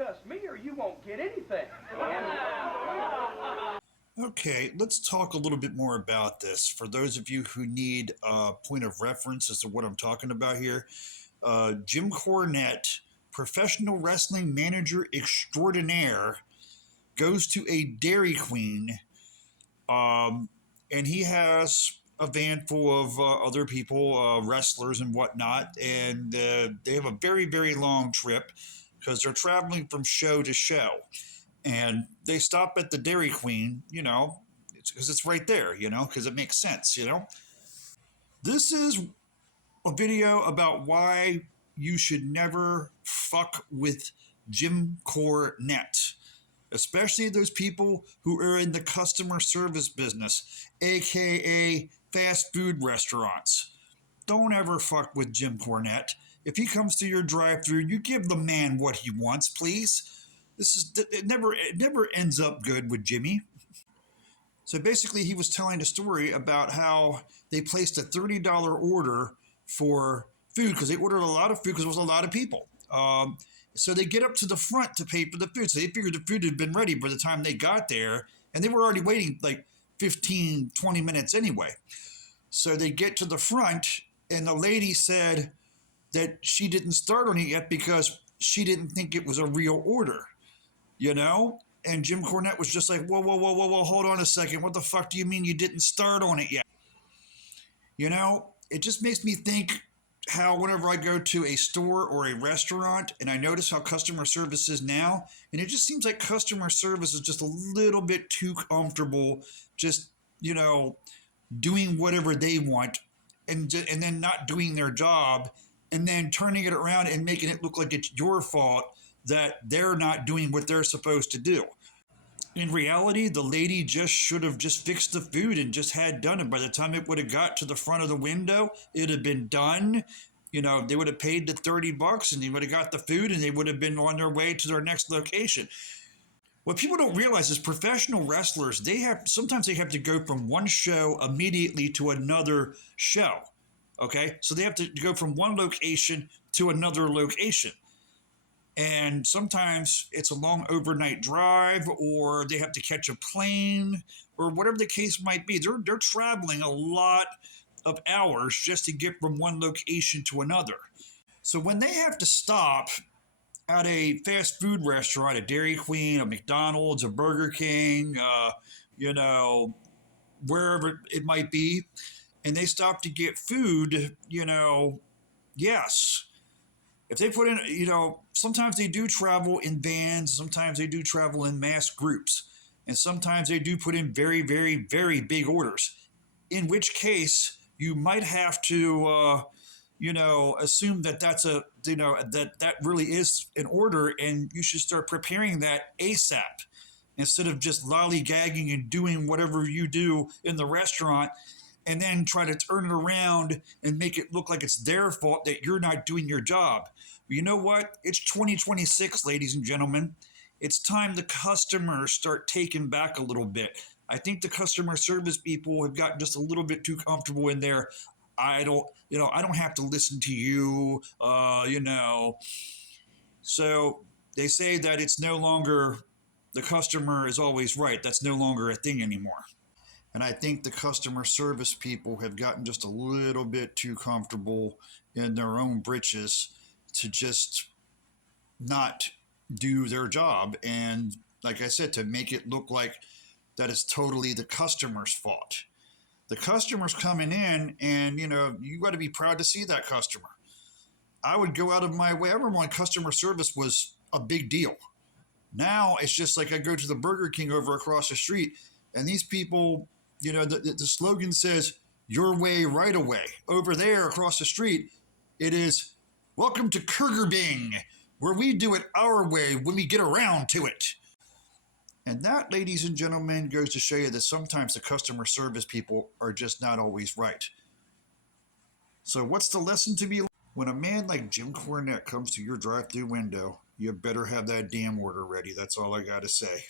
cuss me or you won't get anything. Okay, let's talk a little bit more about this. For those of you who need a point of reference as to what I'm talking about here, Jim Cornette, professional wrestling manager extraordinaire, goes to a Dairy Queen, and he has a van full of other people, wrestlers and whatnot, and they have a very, very long trip because they're traveling from show to show. And they stop at the Dairy Queen, because it's right there, because it makes sense, This is a video about why you should never fuck with Jim Cornette, especially those people who are in the customer service business, aka fast food restaurants. Don't ever fuck with Jim Cornette. If he comes to your drive-thru, you give the man what he wants, please. It never ends up good with Jimmy. So basically, he was telling a story about how they placed a $30 order for food because they ordered a lot of food because there was a lot of people. So they get up to the front to pay for the food. So they figured the food had been ready by the time they got there, and they were already waiting like 15, 20 minutes anyway. So they get to the front, and the lady said that she didn't start on it yet because she didn't think it was a real order. And Jim Cornette was just like, whoa, hold on a second. What the fuck do you mean you didn't start on it yet? It just makes me think how whenever I go to a store or a restaurant and I notice how customer service is now, and it just seems like customer service is just a little bit too comfortable, just, doing whatever they want and then not doing their job and then turning it around and making it look like it's your fault that they're not doing what they're supposed to do. In reality, the lady just should have just fixed the food and just had done it. By the time it would have got to the front of the window, it had been done. They would have paid the $30 and they would have got the food and they would have been on their way to their next location. What people don't realize is professional wrestlers, sometimes they have to go from one show immediately to another show. Okay? So they have to go from one location to another location. And sometimes it's a long overnight drive, or they have to catch a plane, or whatever the case might be. They're traveling a lot of hours just to get from one location to another. So when they have to stop at a fast food restaurant, a Dairy Queen, a McDonald's, a Burger King, wherever it might be, and they stop to get food, yes. If they put in, sometimes they do travel in vans, sometimes they do travel in mass groups, and sometimes they do put in very, very, very big orders, in which case you might have to, assume that that really is an order, and you should start preparing that ASAP instead of just lollygagging and doing whatever you do in the restaurant and then try to turn it around and make it look like it's their fault that you're not doing your job. But you know what? It's 2026, ladies and gentlemen. It's time the customers start taking back a little bit. I think the customer service people have gotten just a little bit too comfortable in there. I don't have to listen to you, So they say that it's no longer the customer is always right. That's no longer a thing anymore. And I think the customer service people have gotten just a little bit too comfortable in their own britches to just not do their job. And like I said, to make it look like that it's totally the customer's fault. The customer's coming in and, you got to be proud to see that customer. I would go out of my way. I remember when customer service was a big deal. Now it's just like I go to the Burger King over across the street and these people, the slogan says, your way, right away. Over there across the street, it is, welcome to Kurger Bing, where we do it our way when we get around to it. And that, ladies and gentlemen, goes to show you that sometimes the customer service people are just not always right. So what's the lesson to be? When a man like Jim Cornette comes to your drive-thru window, you better have that damn order ready. That's all I got to say.